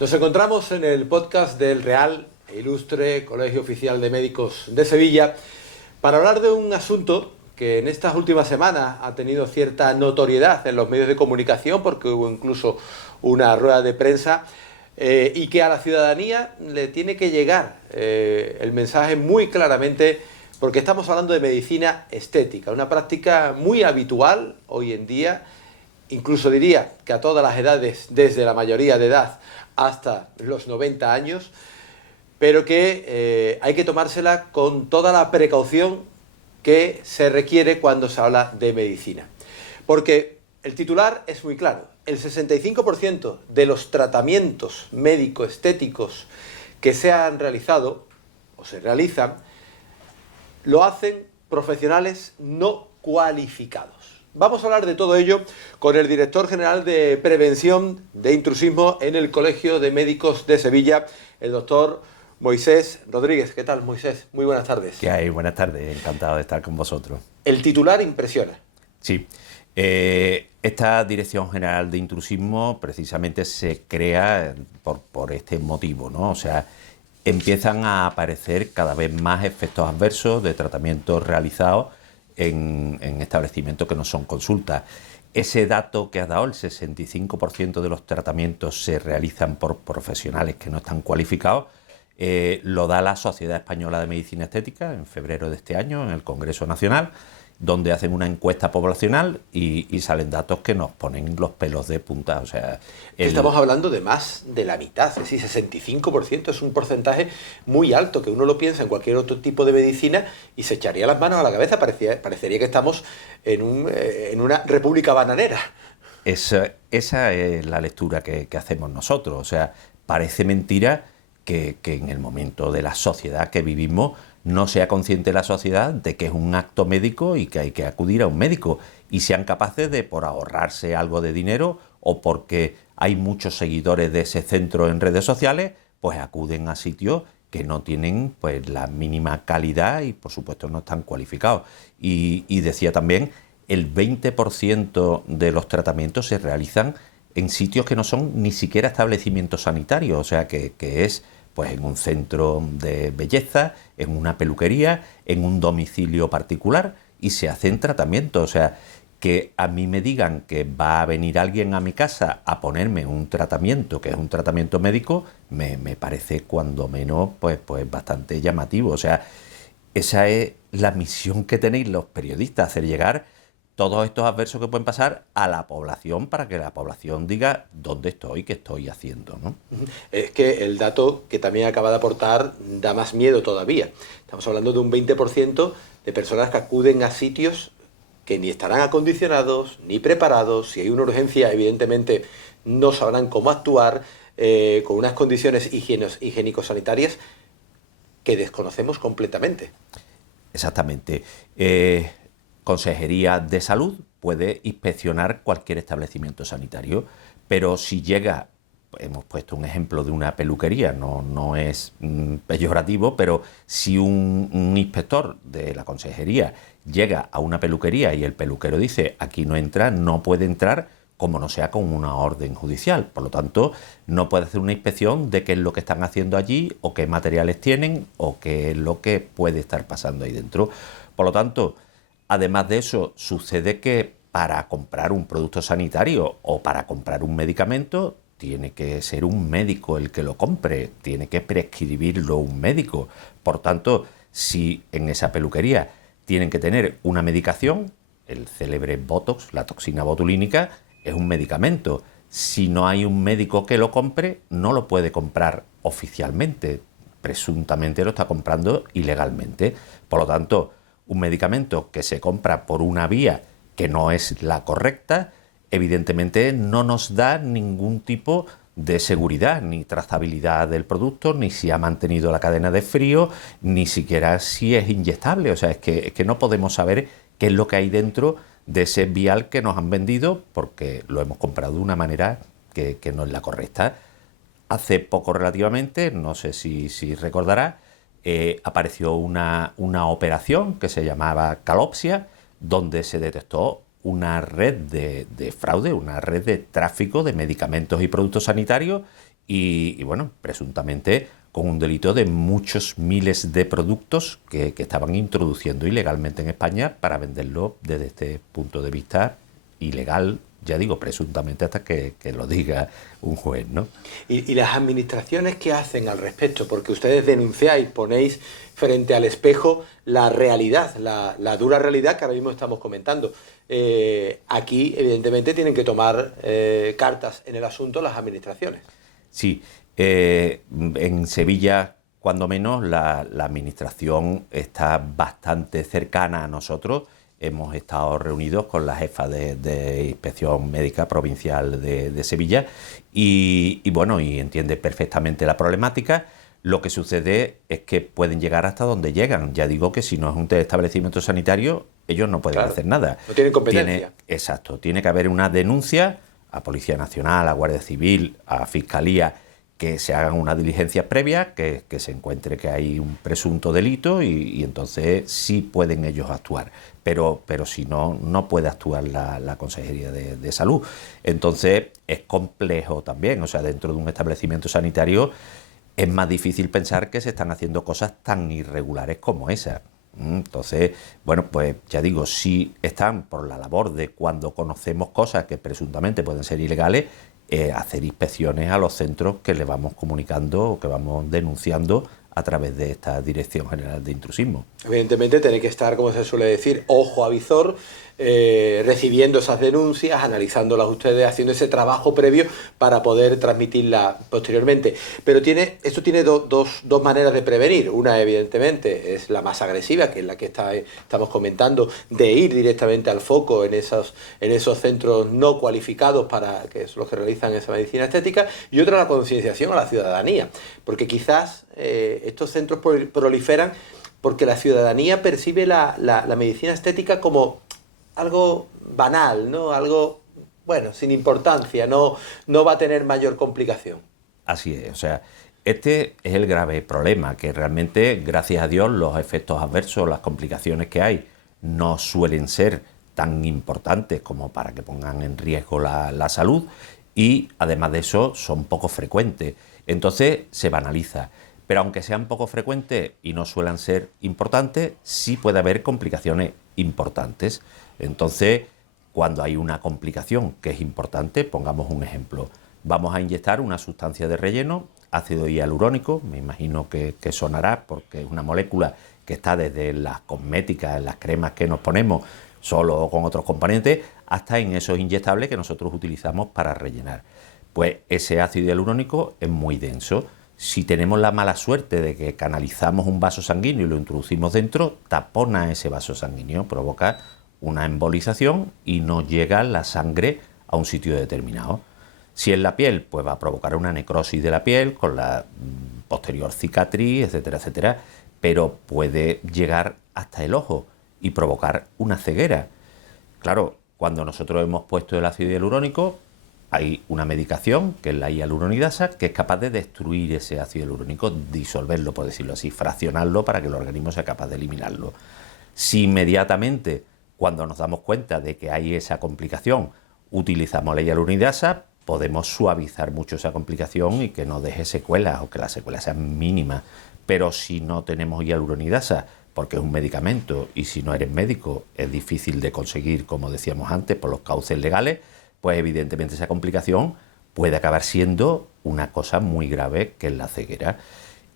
Nos encontramos en el podcast del Real e Ilustre Colegio Oficial de Médicos de Sevilla para hablar de un asunto que en estas últimas semanas ha tenido cierta notoriedad en los medios de comunicación, porque hubo incluso una rueda de prensa, y que a la ciudadanía le tiene que llegar el mensaje muy claramente, porque estamos hablando de medicina estética, una práctica muy habitual hoy en día, incluso diría que a todas las edades, desde la mayoría de edad hasta los 90 años, pero que hay que tomársela con toda la precaución que se requiere cuando se habla de medicina. Porque el titular es muy claro: el 65% de los tratamientos médico-estéticos que se han realizado o se realizan lo hacen profesionales no cualificados. Vamos a hablar de todo ello con el director general de Prevención de Intrusismo en el Colegio de Médicos de Sevilla, el doctor Moisés Rodríguez. ¿Qué tal, Moisés? Muy buenas tardes. ¿Qué hay? Buenas tardes, encantado de estar con vosotros. El titular impresiona. Sí, esta Dirección General de Intrusismo precisamente se crea por este motivo, ¿no? O sea, empiezan a aparecer cada vez más efectos adversos de tratamientos realizados en establecimientos que no son consultas. Ese dato que has dado, el 65% de los tratamientos se realizan por profesionales que no están cualificados, lo da la Sociedad Española de Medicina Estética en febrero de este año en el Congreso Nacional, donde hacen una encuesta poblacional y salen datos que nos ponen los pelos de punta. O sea, estamos hablando de más de la mitad, es decir, 65% es un porcentaje muy alto, que uno lo piensa en cualquier otro tipo de medicina y se echaría las manos a la cabeza, parecería que estamos en una república bananera. Esa es la lectura que hacemos nosotros. O sea, parece mentira que en el momento de la sociedad que vivimos no sea consciente la sociedad de que es un acto médico y que hay que acudir a un médico, y sean capaces de, por ahorrarse algo de dinero o porque hay muchos seguidores de ese centro en redes sociales, pues acuden a sitios que no tienen pues la mínima calidad y por supuesto no están cualificados. Y decía también, el 20% de los tratamientos se realizan en sitios que no son ni siquiera establecimientos sanitarios, o sea que es pues en un centro de belleza, en una peluquería, en un domicilio particular, y se hacen tratamientos. O sea, que a mí me digan que va a venir alguien a mi casa a ponerme un tratamiento que es un tratamiento médico, me parece cuando menos pues bastante llamativo. O sea, esa es la misión que tenéis los periodistas, hacer llegar todos estos adversos que pueden pasar a la población para que la población diga dónde estoy, qué estoy haciendo, ¿no? Es que el dato que también acaba de aportar da más miedo todavía. Estamos hablando de un 20% de personas que acuden a sitios que ni estarán acondicionados, ni preparados. Si hay una urgencia, evidentemente no sabrán cómo actuar, con unas condiciones higiénico-sanitarias que desconocemos completamente. Exactamente. Consejería de Salud puede inspeccionar cualquier establecimiento sanitario, pero si llega, hemos puesto un ejemplo de una peluquería, no es peyorativo, pero si un inspector de la consejería llega a una peluquería y el peluquero dice aquí no entra, no puede entrar como no sea con una orden judicial. Por lo tanto, no puede hacer una inspección de qué es lo que están haciendo allí o qué materiales tienen o qué es lo que puede estar pasando ahí dentro. Por lo tanto, además de eso, sucede que para comprar un producto sanitario o para comprar un medicamento, tiene que ser un médico el que lo compre, tiene que prescribirlo un médico. Por tanto, si en esa peluquería tienen que tener una medicación, el célebre Botox, la toxina botulínica, es un medicamento. Si no hay un médico que lo compre, no lo puede comprar oficialmente. Presuntamente lo está comprando ilegalmente. Por lo tanto, un medicamento que se compra por una vía que no es la correcta, evidentemente no nos da ningún tipo de seguridad, ni trazabilidad del producto, ni si ha mantenido la cadena de frío, ni siquiera si es inyectable. O sea, es que no podemos saber qué es lo que hay dentro de ese vial que nos han vendido porque lo hemos comprado de una manera que no es la correcta. Hace poco relativamente, no sé si recordará, apareció una operación que se llamaba calopsia, donde se detectó una red de fraude, una red de tráfico de medicamentos y productos sanitarios, y bueno, presuntamente con un delito de muchos miles de productos que estaban introduciendo ilegalmente en España para venderlo desde este punto de vista ilegal, ya digo, presuntamente hasta que lo diga un juez, ¿no? ¿Y las administraciones qué hacen al respecto? Porque ustedes denunciáis, ponéis frente al espejo la realidad, la dura realidad que ahora mismo estamos comentando. Aquí, evidentemente, tienen que tomar cartas en el asunto las administraciones. Sí, en Sevilla, cuando menos, la administración está bastante cercana a nosotros. Hemos estado reunidos con la jefa de Inspección Médica Provincial de Sevilla y bueno, y entiende perfectamente la problemática. Lo que sucede es que pueden llegar hasta donde llegan. Ya digo que si no es un establecimiento sanitario, ellos no pueden hacer nada. No tienen competencia. Exacto, tiene que haber una denuncia a Policía Nacional, a Guardia Civil, a Fiscalía, que se hagan unas diligencias previas, que se encuentre que hay un presunto delito y entonces sí pueden ellos actuar. Pero si no, no puede actuar la Consejería de Salud. Entonces es complejo también, o sea, dentro de un establecimiento sanitario es más difícil pensar que se están haciendo cosas tan irregulares como esas. Entonces, bueno, pues ya digo, si están por la labor de cuando conocemos cosas que presuntamente pueden ser ilegales, hacer inspecciones a los centros que le vamos comunicando o que vamos denunciando a través de esta Dirección General de Intrusismo. Evidentemente tiene que estar, como se suele decir, ojo a visor, recibiendo esas denuncias, analizándolas ustedes, haciendo ese trabajo previo para poder transmitirlas posteriormente. Pero esto tiene dos maneras de prevenir. Una, evidentemente, es la más agresiva, que es la que estamos comentando, de ir directamente al foco en esos centros no cualificados que es los que realizan esa medicina estética. Y otra, la concienciación a la ciudadanía, porque quizás estos centros proliferan porque la ciudadanía percibe la medicina estética como algo banal, ¿no? Algo, bueno, sin importancia, no va a tener mayor complicación. Así es, o sea, este es el grave problema, que realmente, gracias a Dios, los efectos adversos, las complicaciones que hay, no suelen ser tan importantes como para que pongan en riesgo la salud y, además de eso, son poco frecuentes. Entonces, se banaliza. Pero aunque sean poco frecuentes y no suelen ser importantes, sí puede haber complicaciones importantes. Entonces, cuando hay una complicación que es importante, pongamos un ejemplo, vamos a inyectar una sustancia de relleno, ácido hialurónico, me imagino que sonará porque es una molécula que está desde las cosméticas, las cremas que nos ponemos, solo o con otros componentes, hasta en esos inyectables que nosotros utilizamos para rellenar. Pues ese ácido hialurónico es muy denso. Si tenemos la mala suerte de que canalizamos un vaso sanguíneo y lo introducimos dentro, tapona ese vaso sanguíneo, provoca una embolización y no llega la sangre a un sitio determinado. Si es la piel, pues va a provocar una necrosis de la piel con la posterior cicatriz, etcétera, etcétera, pero puede llegar hasta el ojo y provocar una ceguera. Claro, cuando nosotros hemos puesto el ácido hialurónico, hay una medicación, que es la hialuronidasa, que es capaz de destruir ese ácido hialurónico, disolverlo, por decirlo así, fraccionarlo para que el organismo sea capaz de eliminarlo. Si inmediatamente, cuando nos damos cuenta de que hay esa complicación, utilizamos la hialuronidasa, podemos suavizar mucho esa complicación y que no deje secuelas o que las secuelas sean mínimas. Pero si no tenemos hialuronidasa, porque es un medicamento y si no eres médico es difícil de conseguir, como decíamos antes, por los cauces legales, pues evidentemente esa complicación puede acabar siendo una cosa muy grave, que es la ceguera.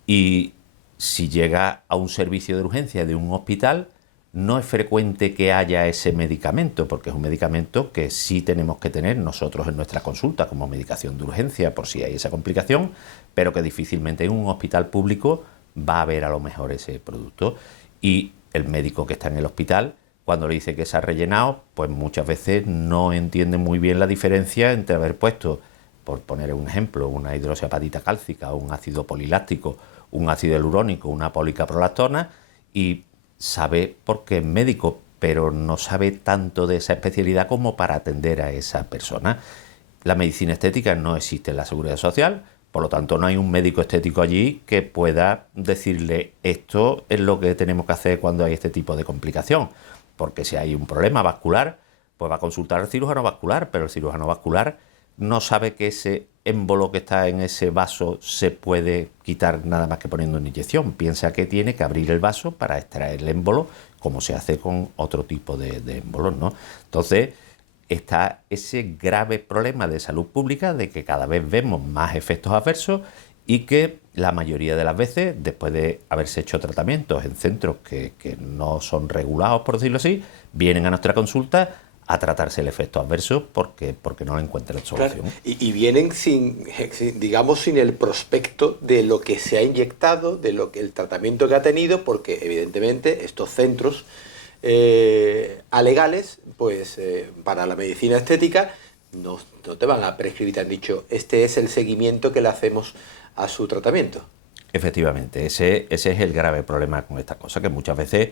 Y si llega a un servicio de urgencia de un hospital, no es frecuente que haya ese medicamento, porque es un medicamento que sí tenemos que tener nosotros en nuestra consulta como medicación de urgencia por si hay esa complicación, pero que difícilmente en un hospital público va a haber a lo mejor ese producto. Y el médico que está en el hospital, cuando le dice que se ha rellenado, pues muchas veces no entiende muy bien la diferencia entre haber puesto, por poner un ejemplo, una hidroxiapatita cálcica, un ácido poliláctico, un ácido hialurónico, una policaprolactona, y sabe porque es médico, pero no sabe tanto de esa especialidad como para atender a esa persona. La medicina estética no existe en la Seguridad Social, por lo tanto no hay un médico estético allí que pueda decirle esto es lo que tenemos que hacer cuando hay este tipo de complicación. Porque si hay un problema vascular, pues va a consultar al cirujano vascular, pero el cirujano vascular no sabe que ese émbolo que está en ese vaso se puede quitar nada más que poniendo una inyección. Piensa que tiene que abrir el vaso para extraer el émbolo, como se hace con otro tipo de émbolos, ¿no? Entonces, está ese grave problema de salud pública de que cada vez vemos más efectos adversos y que la mayoría de las veces, después de haberse hecho tratamientos en centros que no son regulados, por decirlo así, vienen a nuestra consulta a tratarse el efecto adverso porque no le encuentran solución. Claro. Y vienen digamos, sin el prospecto de lo que se ha inyectado, de lo que el tratamiento que ha tenido, porque evidentemente estos centros alegales, pues para la medicina estética, no te van a prescribir, te han dicho, este es el seguimiento que le hacemos a su tratamiento. Efectivamente, ese es el grave problema con esta cosa, que muchas veces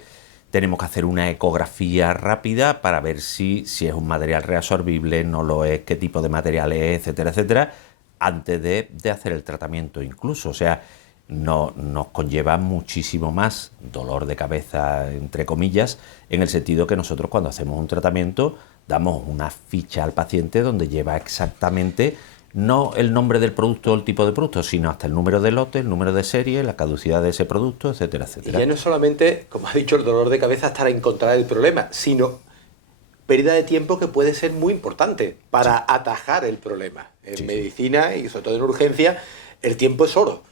tenemos que hacer una ecografía rápida para ver si es un material reabsorbible, no lo es, qué tipo de material es, etcétera, etcétera, antes de hacer el tratamiento incluso. O sea, nos conlleva muchísimo más dolor de cabeza, entre comillas, en el sentido que nosotros cuando hacemos un tratamiento damos una ficha al paciente donde lleva exactamente no el nombre del producto o el tipo de producto, sino hasta el número de lote, el número de serie, la caducidad de ese producto, etcétera, etcétera. Y ya no es solamente, como ha dicho, el dolor de cabeza hasta encontrar el problema, sino pérdida de tiempo que puede ser muy importante para atajar el problema. En medicina y sobre todo en urgencia, el tiempo es oro.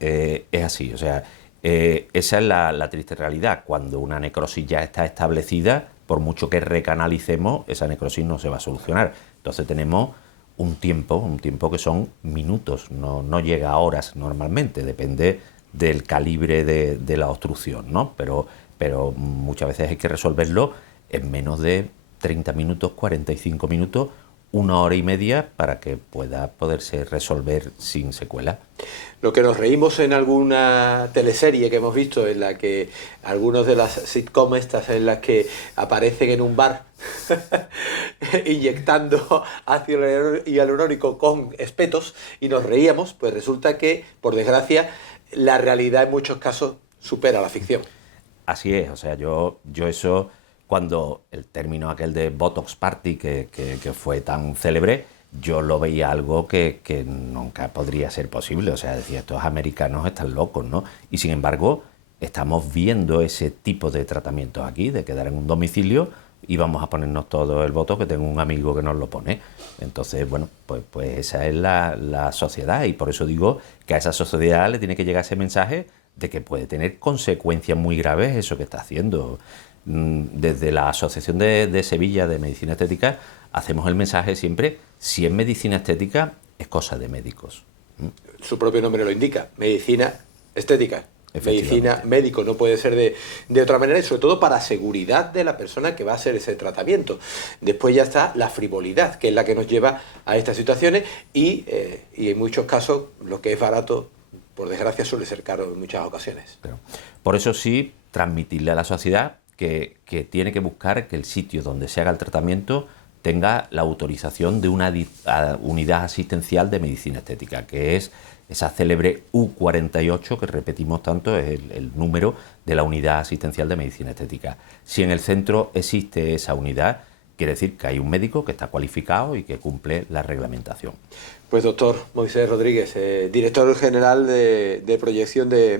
Es así, o sea, esa es la triste realidad. Cuando una necrosis ya está establecida, por mucho que recanalicemos, esa necrosis no se va a solucionar. Entonces tenemos un tiempo que son minutos, no llega a horas normalmente, depende del calibre de la obstrucción, ¿no? Pero muchas veces hay que resolverlo en menos de 30 minutos, 45 minutos, 1 hora y media para que pueda poderse resolver sin secuela. Lo que nos reímos en alguna teleserie que hemos visto, en la que algunos de las sitcoms estas en las que aparecen en un bar inyectando ácido hialurónico con espetos y nos reíamos, pues resulta que, por desgracia, la realidad en muchos casos supera la ficción. Así es, o sea, yo eso, cuando el término aquel de Botox Party que fue tan célebre, yo lo veía algo que nunca podría ser posible. O sea, decía, estos americanos están locos, ¿no? Y sin embargo, estamos viendo ese tipo de tratamientos aquí, de quedar en un domicilio y vamos a ponernos todo el Botox, que tengo un amigo que nos lo pone. Entonces, bueno, pues esa es la sociedad, y por eso digo que a esa sociedad le tiene que llegar ese mensaje de que puede tener consecuencias muy graves eso que está haciendo. Desde la Asociación de Sevilla de Medicina Estética hacemos el mensaje siempre: si es medicina estética, es cosa de médicos. Su propio nombre lo indica, medicina estética. Medicina, médico, no puede ser de otra manera, y sobre todo para seguridad de la persona que va a hacer ese tratamiento. Después ya está la frivolidad, que es la que nos lleva a estas situaciones, y en muchos casos lo que es barato, por desgracia, suele ser caro en muchas ocasiones. Pero, por eso sí, transmitirle a la sociedad que tiene que buscar que el sitio donde se haga el tratamiento tenga la autorización de una unidad asistencial de medicina estética, que es esa célebre U48, que repetimos tanto, es el número de la unidad asistencial de medicina estética. Si en el centro existe esa unidad, quiere decir que hay un médico que está cualificado y que cumple la reglamentación. Pues doctor Moisés Rodríguez, director general de proyección de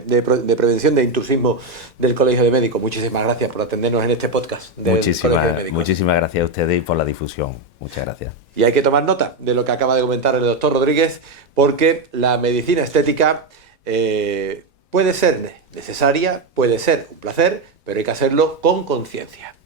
prevención de intrusismo del Colegio de Médicos, muchísimas gracias por atendernos en este podcast del Colegio de Médicos. Muchísimas gracias a ustedes y por la difusión. Muchas gracias. Y hay que tomar nota de lo que acaba de comentar el doctor Rodríguez, porque la medicina estética puede ser necesaria, puede ser un placer, pero hay que hacerlo con conciencia.